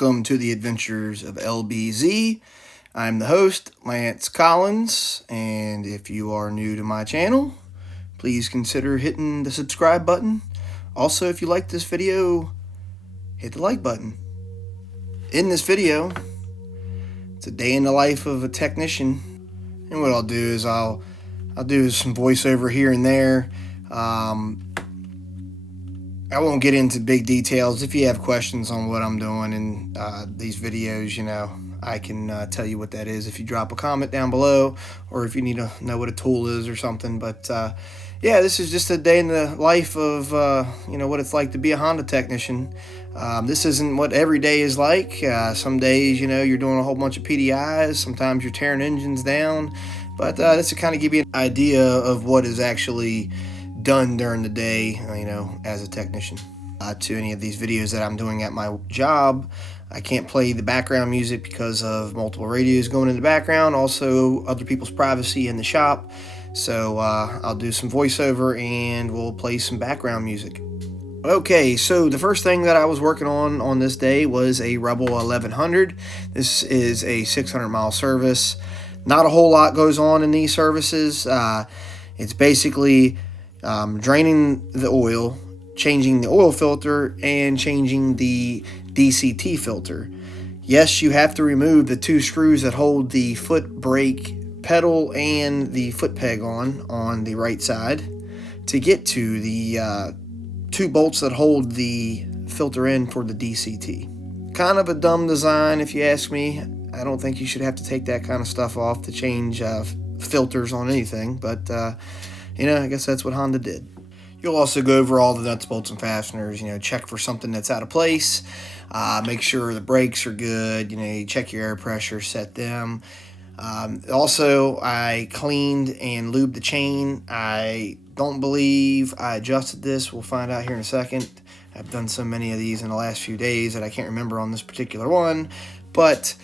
Welcome to the Adventures of LBZ. I'm the host, Lance Collins, and if you are new to my channel, please consider hitting the subscribe button. Also, if you like this video, hit the like button. In this video, it's a day in the life of a technician, and what I'll do is I'll do some voiceover here and there. I won't get into big details. If you have questions on what I'm doing in these videos, I can tell you what that is if you drop a comment down below, or if you need to know what a tool is or something. But yeah, this is just a day in the life of what it's like to be a Honda technician. This isn't what every day is like. Some days, you're doing a whole bunch of PDIs. Sometimes you're tearing engines down. But this will kind of give you an idea of what is actually done during the day, as a technician. To any of these videos that I'm doing at my job, I can't play the background music because of multiple radios going in the background, also other people's privacy in the shop. So I'll do some voiceover and we'll play some background music. Okay, so the first thing that I was working on this day was a Rebel 1100. This is a 600-mile service. Not a whole lot goes on in these services. It's basically draining the oil, changing the oil filter, and changing the DCT filter. Yes, you have to remove the two screws that hold the foot brake pedal and the foot peg on the right side to get to the two bolts that hold the filter in for the DCT. Kind of a dumb design if you ask me. I don't think you should have to take that kind of stuff off to change filters on anything, but I guess that's what Honda did. You'll also go over all the nuts, bolts, and fasteners, check for something that's out of place, make sure the brakes are good, you check your air pressure, set them. Also, I cleaned and lubed the chain. I don't believe I adjusted this. We'll find out here in a second. I've done so many of these in the last few days that I can't remember on this particular one, but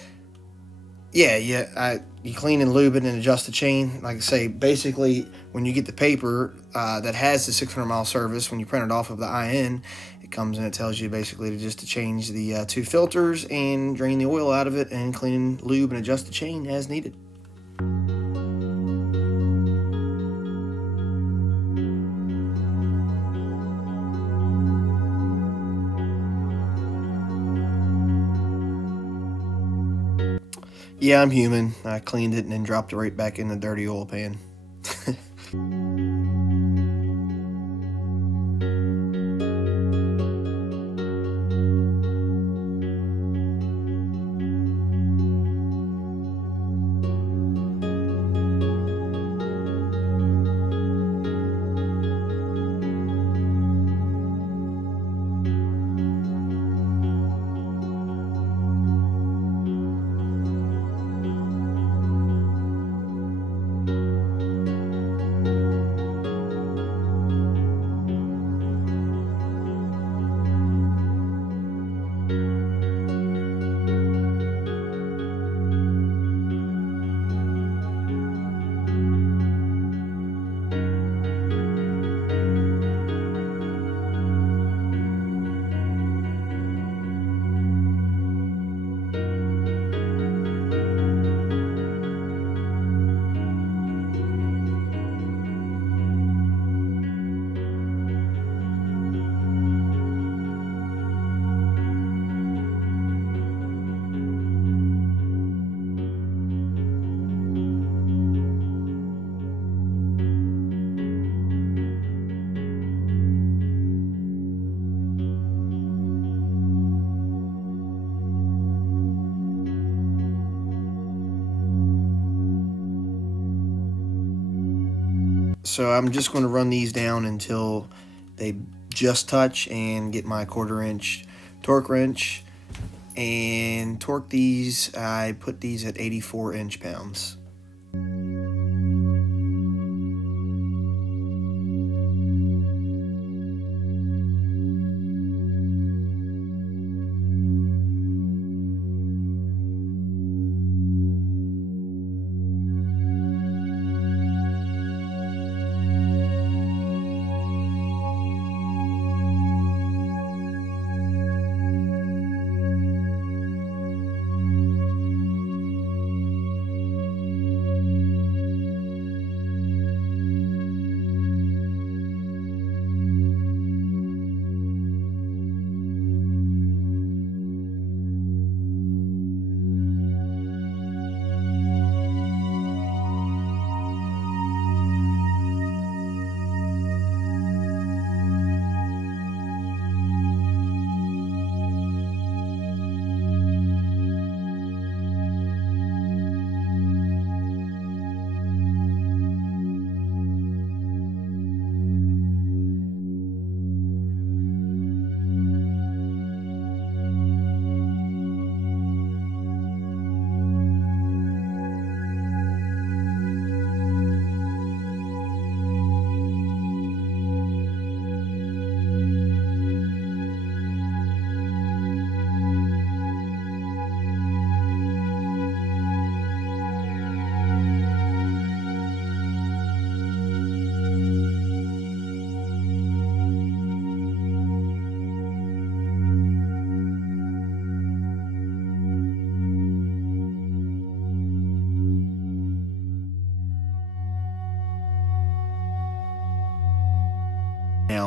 you clean and lube it and adjust the chain. Like I say, basically, when you get the paper that has the 600-mile service, when you print it off of the IN, it comes and it tells you basically to change the two filters and drain the oil out of it and clean, lube, and adjust the chain as needed. Yeah, I'm human. I cleaned it and then dropped it right back in the dirty oil pan. So I'm just going to run these down until they just touch and get my 1/4-inch torque wrench and torque these. I put these at 84 inch-pounds.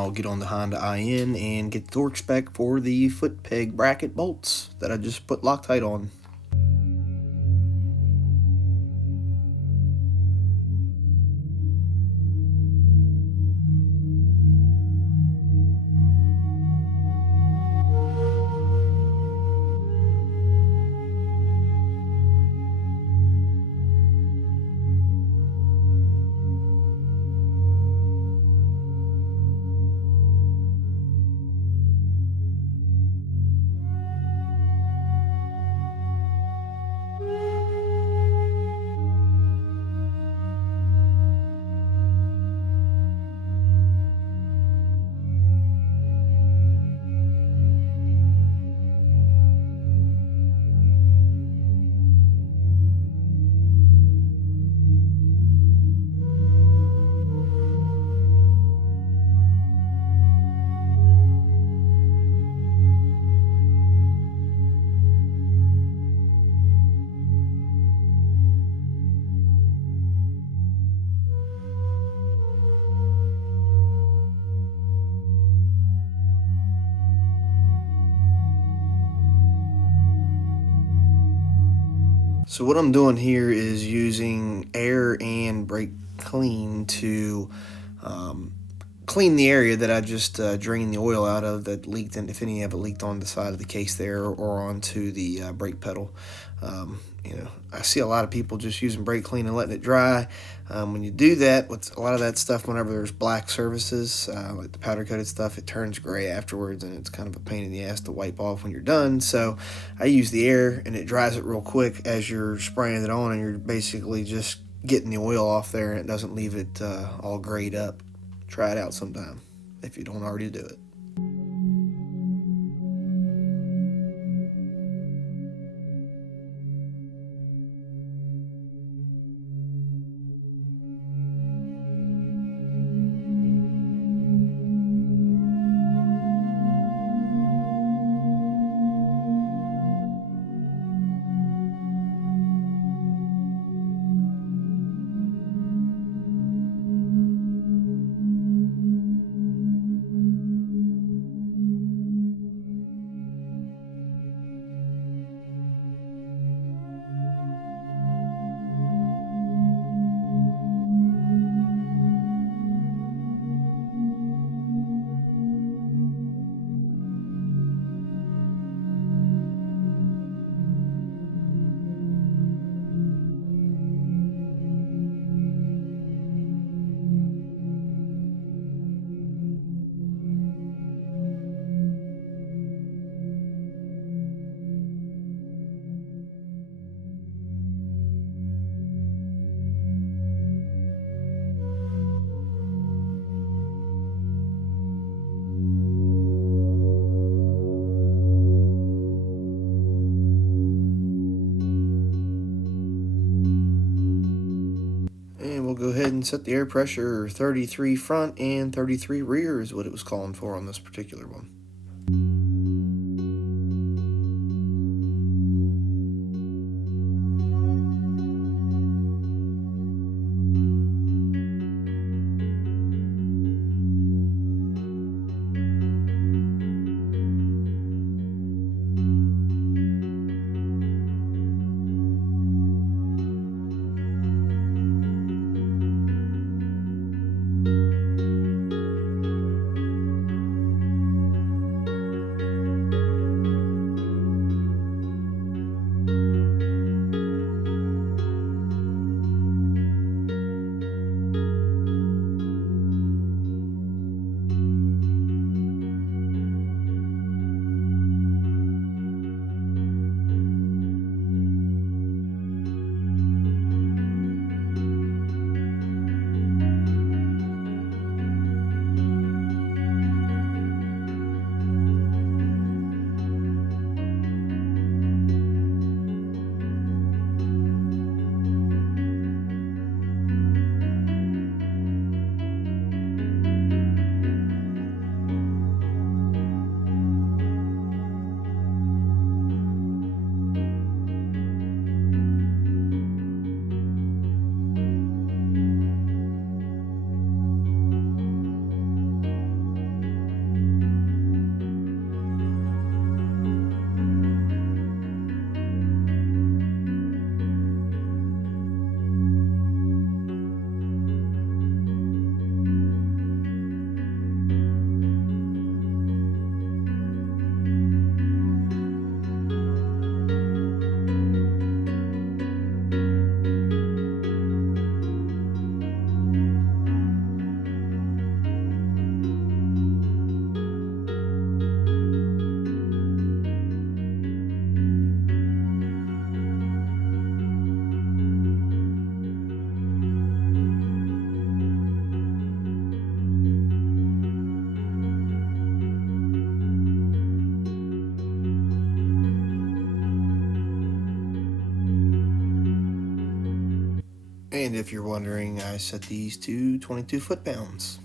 I'll get on the Honda IN and get the torque spec for the foot peg bracket bolts that I just put Loctite on. So what I'm doing here is using air and brake clean to clean the area that I just drained the oil out of that leaked, and if any of it leaked on the side of the case there or onto the brake pedal. You know, I see a lot of people just using brake clean and letting it dry. When you do that, with a lot of that stuff, whenever there's black surfaces, like the powder coated stuff, it turns gray afterwards, and it's kind of a pain in the ass to wipe off when you're done. So I use the air, and it dries it real quick as you're spraying it on, and you're basically just getting the oil off there, and it doesn't leave it all grayed up. Try it out sometime if you don't already do it. And we'll go ahead and set the air pressure 33 front and 33 rear is what it was calling for on this particular one. And if you're wondering, I set these to 22 foot-pounds.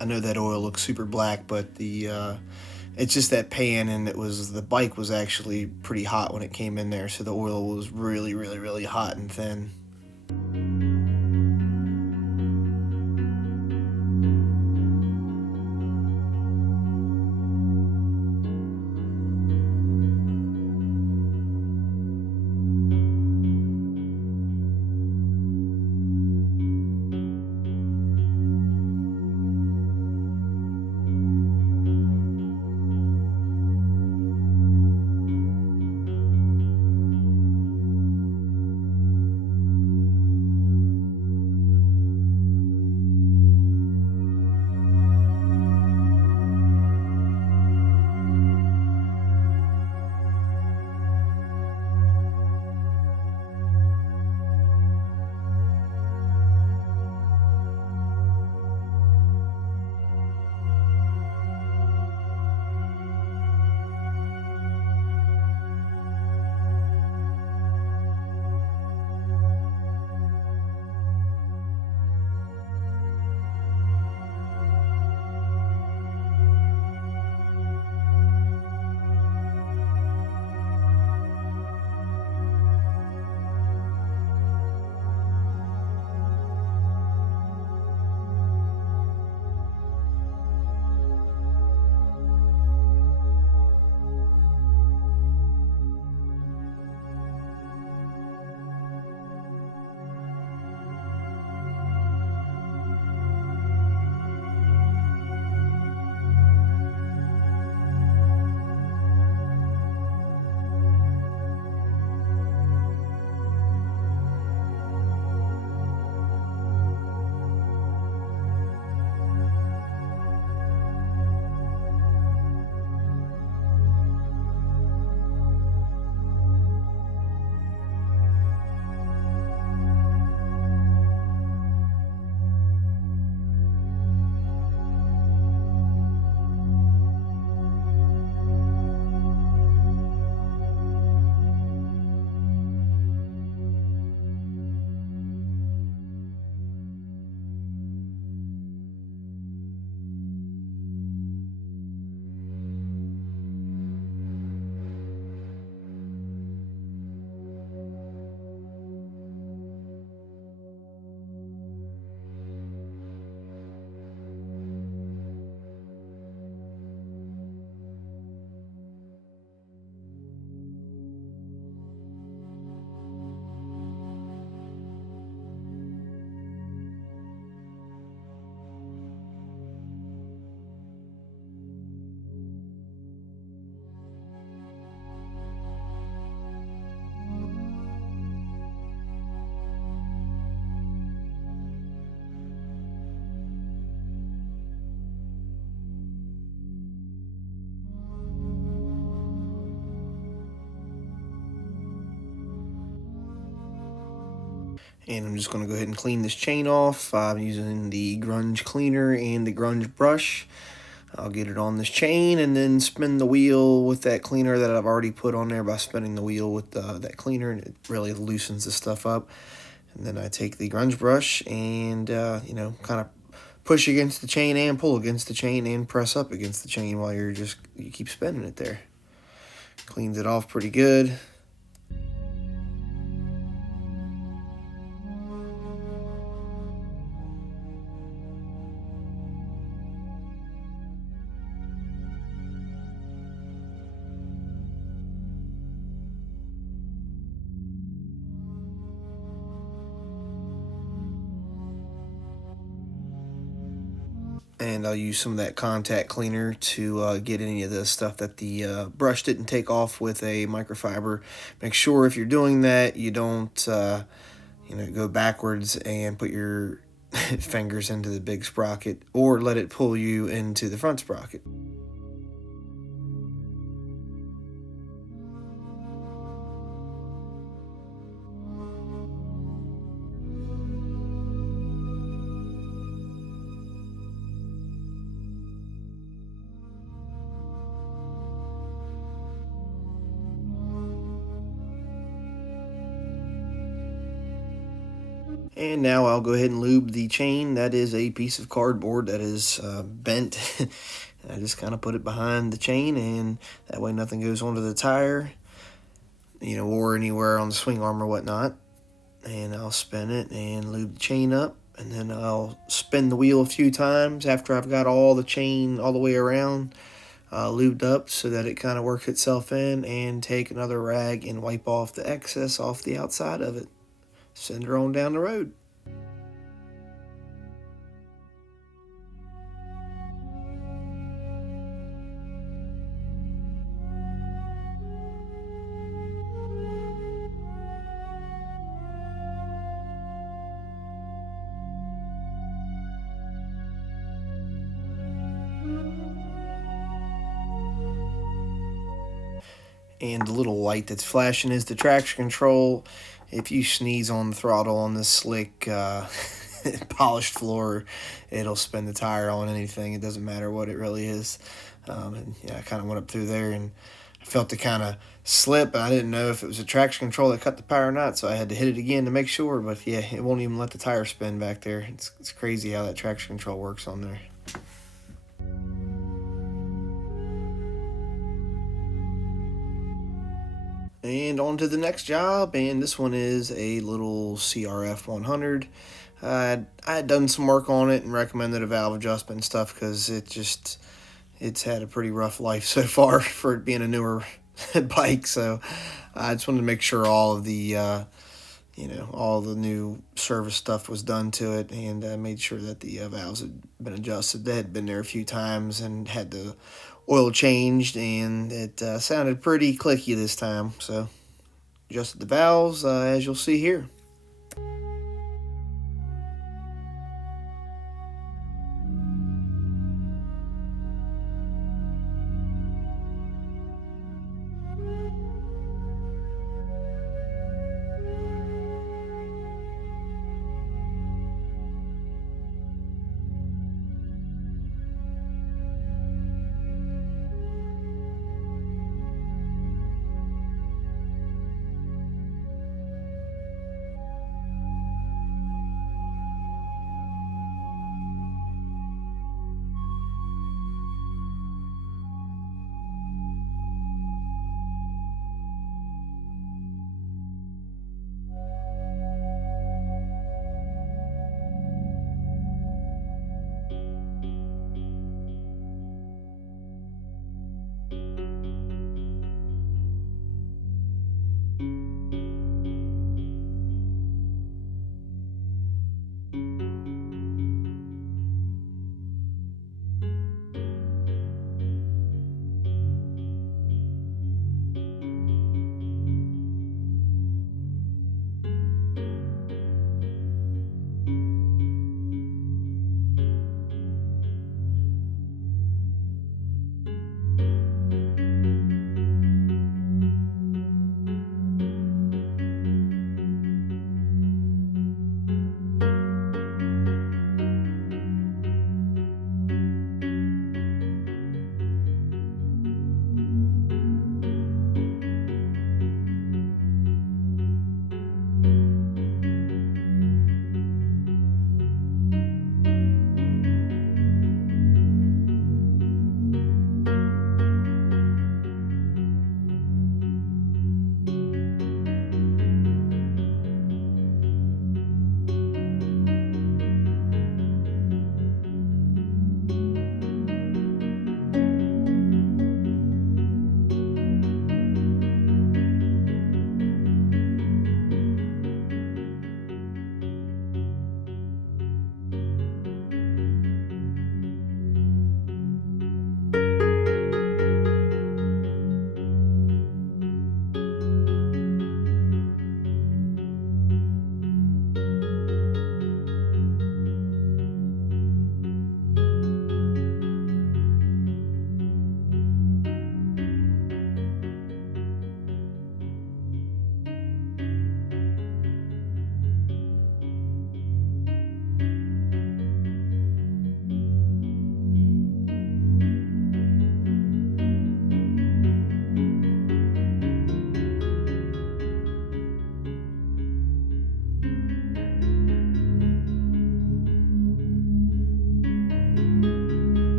I know that oil looks super black, but it's just that pan, and the bike was actually pretty hot when it came in there, so the oil was really, really, really hot and thin. And I'm just going to go ahead and clean this chain off. I'm using the grunge cleaner and the grunge brush. I'll get it on this chain and then spin the wheel with that cleaner that I've already put on there by spinning the wheel with that cleaner, and it really loosens the stuff up. And then I take the grunge brush and, kind of push against the chain and pull against the chain and press up against the chain while you keep spinning it there. Cleans it off pretty good. and I'll use some of that contact cleaner to get any of the stuff that the brush didn't take off with a microfiber. Make sure if you're doing that, you don't go backwards and put your fingers into the big sprocket, or let it pull you into the front sprocket. And now I'll go ahead and lube the chain. That is a piece of cardboard that is bent. I just kind of put it behind the chain, and that way nothing goes onto the tire, or anywhere on the swing arm or whatnot. And I'll spin it and lube the chain up, and then I'll spin the wheel a few times after I've got all the chain all the way around lubed up, so that it kind of works itself in, and take another rag and wipe off the excess off the outside of it. Send her on down the road. And the little light that's flashing is the traction control. If you sneeze on the throttle on this slick polished floor, it'll spin the tire on anything. It doesn't matter what it really is. And yeah, I kind of went up through there, and I felt it kind of slip. I didn't know if it was a traction control that cut the power or not, so I had to hit it again to make sure. But yeah, it won't even let the tire spin back there. It's crazy how that traction control works on there. And on to the next job, and this one is a little CRF 100. I had done some work on it and recommended a valve adjustment and stuff, because it's had a pretty rough life so far for it being a newer bike. So I just wanted to make sure all of the all the new service stuff was done to it, and made sure that the valves had been adjusted. They had been there a few times and had the oil changed, and it sounded pretty clicky this time. So adjusted the valves, as you'll see here.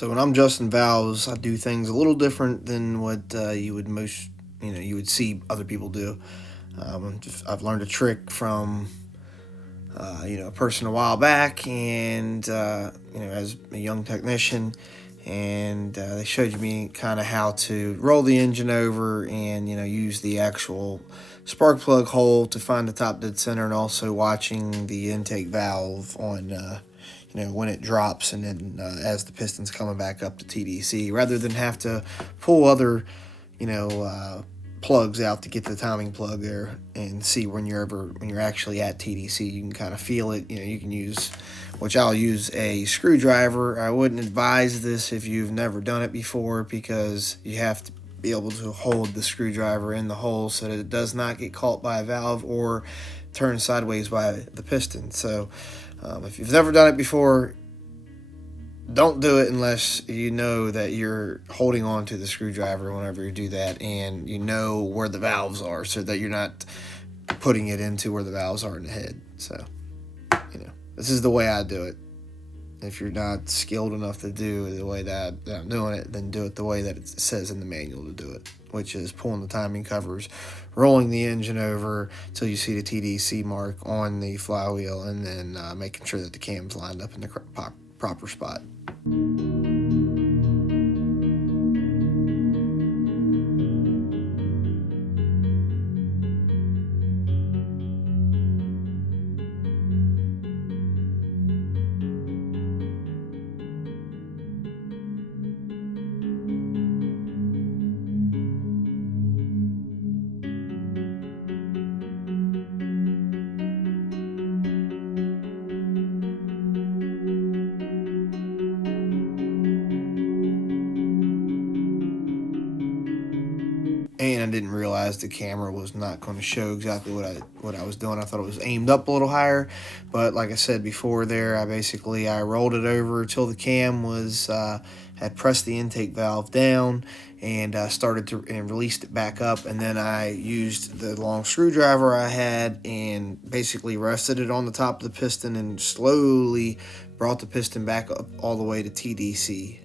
So when I'm adjusting valves, I do things a little different than what you would see other people do. I've learned a trick from a person a while back, and as a young technician, and they showed me kind of how to roll the engine over and use the actual spark plug hole to find the top dead center, and also watching the intake valve on when it drops, and then as the piston's coming back up to TDC, rather than have to pull other plugs out to get the timing plug there and see when you're actually at TDC. You can kind of feel it. You can use, which I'll use a screwdriver. I wouldn't advise this if you've never done it before, because you have to be able to hold the screwdriver in the hole so that it does not get caught by a valve or turn sideways by the piston. So if you've never done it before, don't do it unless you know that you're holding on to the screwdriver whenever you do that, and you know where the valves are, so that you're not putting it into where the valves are in the head. So, this is the way I do it. If you're not skilled enough to do the way that I'm doing it, then do it the way that it says in the manual to do it, which is pulling the timing covers, rolling the engine over till you see the TDC mark on the flywheel, and then making sure that the cam's lined up in the proper spot. And I didn't realize the camera was not going to show exactly what I was doing. I thought it was aimed up a little higher, but like I said before there, I rolled it over till the cam was had pressed the intake valve down, and and released it back up, and then I used the long screwdriver I had and basically rested it on the top of the piston and slowly brought the piston back up all the way to TDC.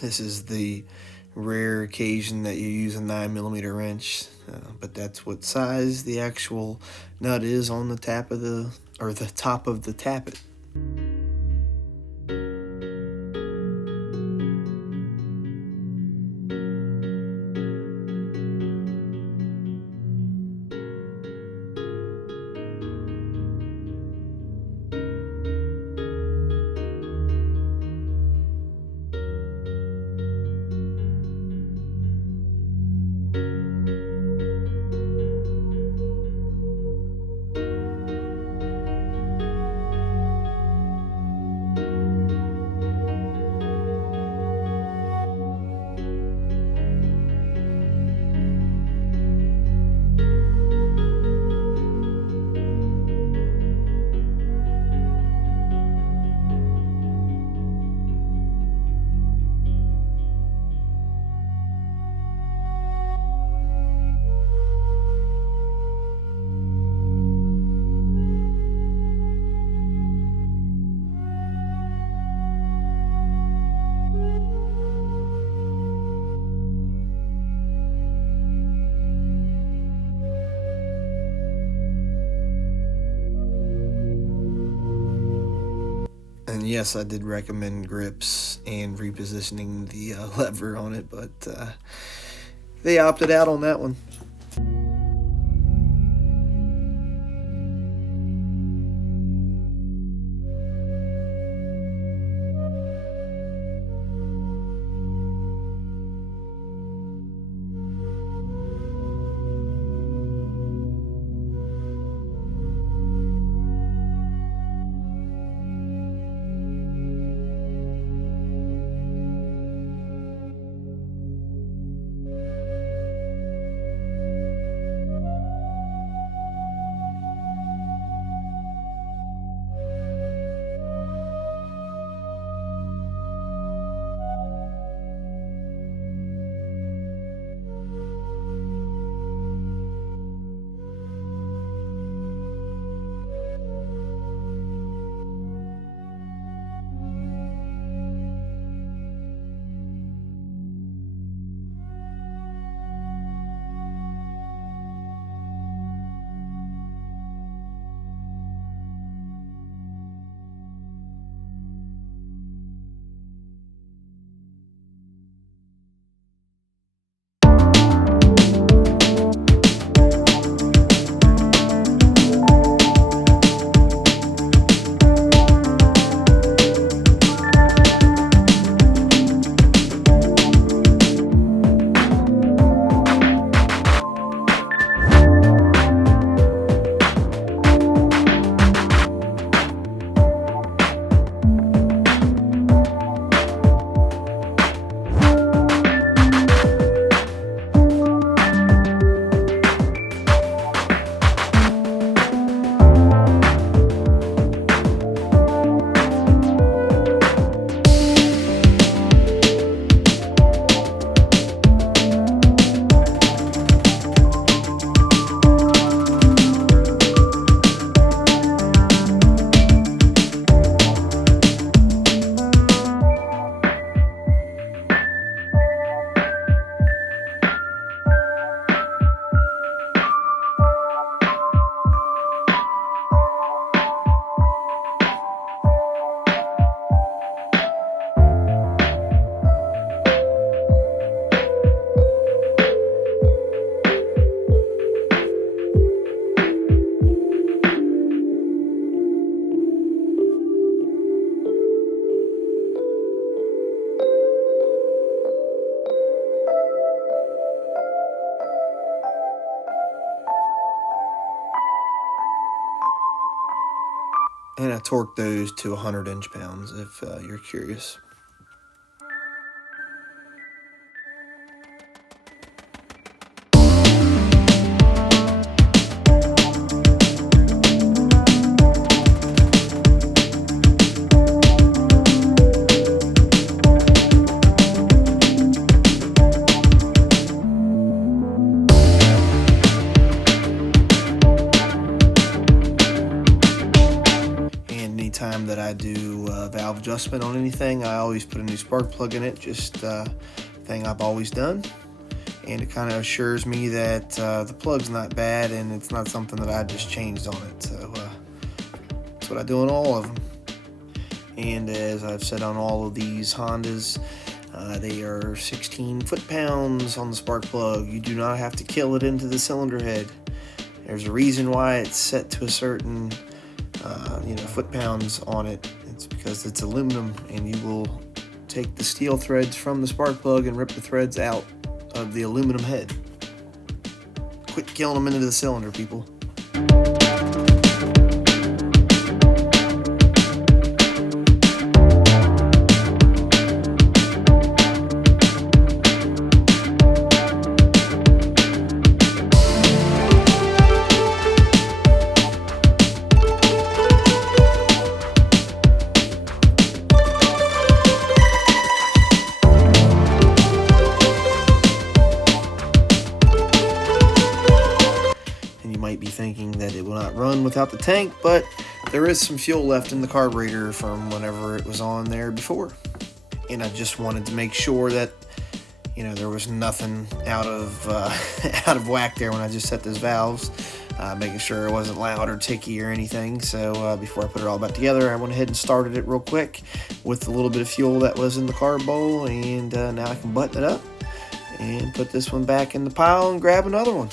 This is the rare occasion that you use a 9mm wrench, but that's what size the actual nut is on the top of the tappet. And yes, I did recommend grips and repositioning the lever on it, but they opted out on that one. And I torqued those to 100 inch-pounds if you're curious. Time that I do valve adjustment on anything, I always put a new spark plug in it. Just thing I've always done, and it kind of assures me that the plug's not bad and it's not something that I just changed on it. So that's what I do on all of them. And as I've said on all of these Hondas, they are 16 foot-pounds on the spark plug. You do not have to kill it into the cylinder head. There's a reason why it's set to a certain foot-pounds on it. It's because it's aluminum, and you will take the steel threads from the spark plug and rip the threads out of the aluminum head. Quit killing them into the cylinder, people. Be thinking that it will not run without the tank, but there is some fuel left in the carburetor from whenever it was on there before, and I just wanted to make sure that there was nothing out of whack there when I just set those valves. making sure it wasn't loud or ticky or anything. So before I put it all back together, I went ahead and started it real quick with a little bit of fuel that was in the carb bowl, and now I can button it up and put this one back in the pile and grab another one.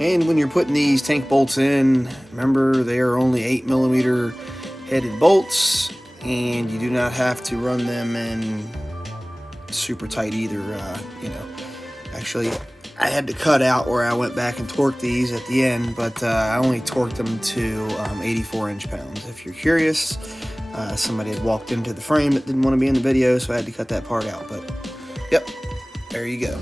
And when you're putting these tank bolts in, remember they are only 8mm headed bolts, and you do not have to run them in super tight either. Actually, I had to cut out where I went back and torqued these at the end, but I only torqued them to 84 inch-pounds. If you're curious, somebody had walked into the frame that didn't want to be in the video, so I had to cut that part out. But yep, there you go.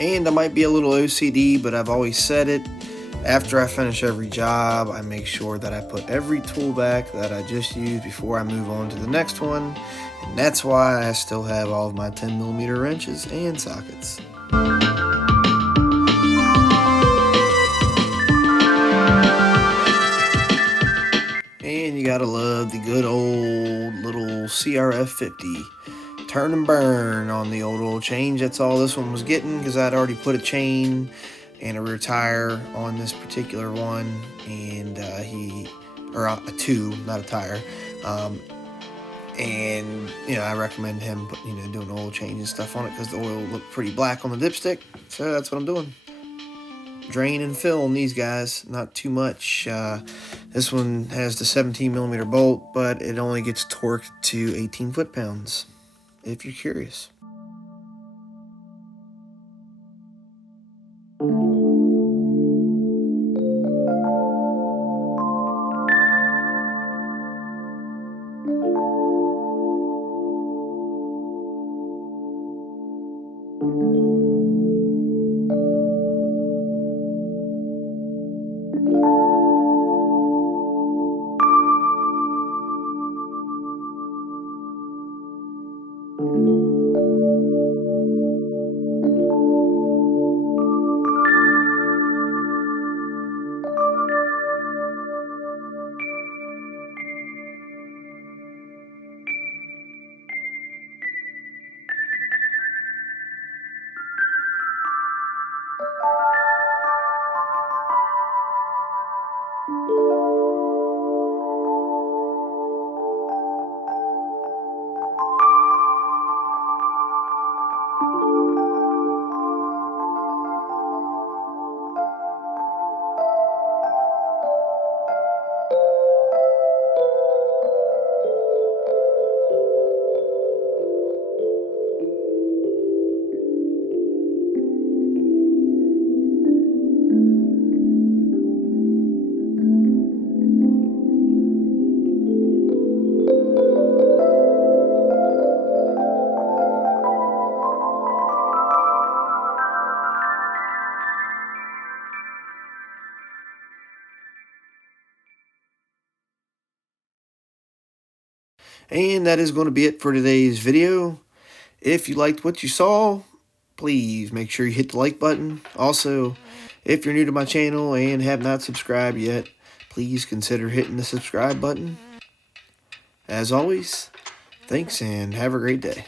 And I might be a little OCD, but I've always said it. After I finish every job, I make sure that I put every tool back that I just used before I move on to the next one. And that's why I still have all of my 10mm wrenches and sockets. And you gotta love the good old little CRF 50. Turn and burn on the old oil change. That's all this one was getting, because I'd already put a chain and a rear tire on this particular one, and a two, not a tire. And I recommend him doing oil change and stuff on it, because the oil looked pretty black on the dipstick. So that's what I'm doing. Drain and fill on these guys, not too much. This one has the 17mm bolt, but it only gets torqued to 18 foot-pounds, if you're curious. And that is going to be it for today's video. If you liked what you saw, please make sure you hit the like button. Also, if you're new to my channel and have not subscribed yet, please consider hitting the subscribe button. As always, thanks and have a great day.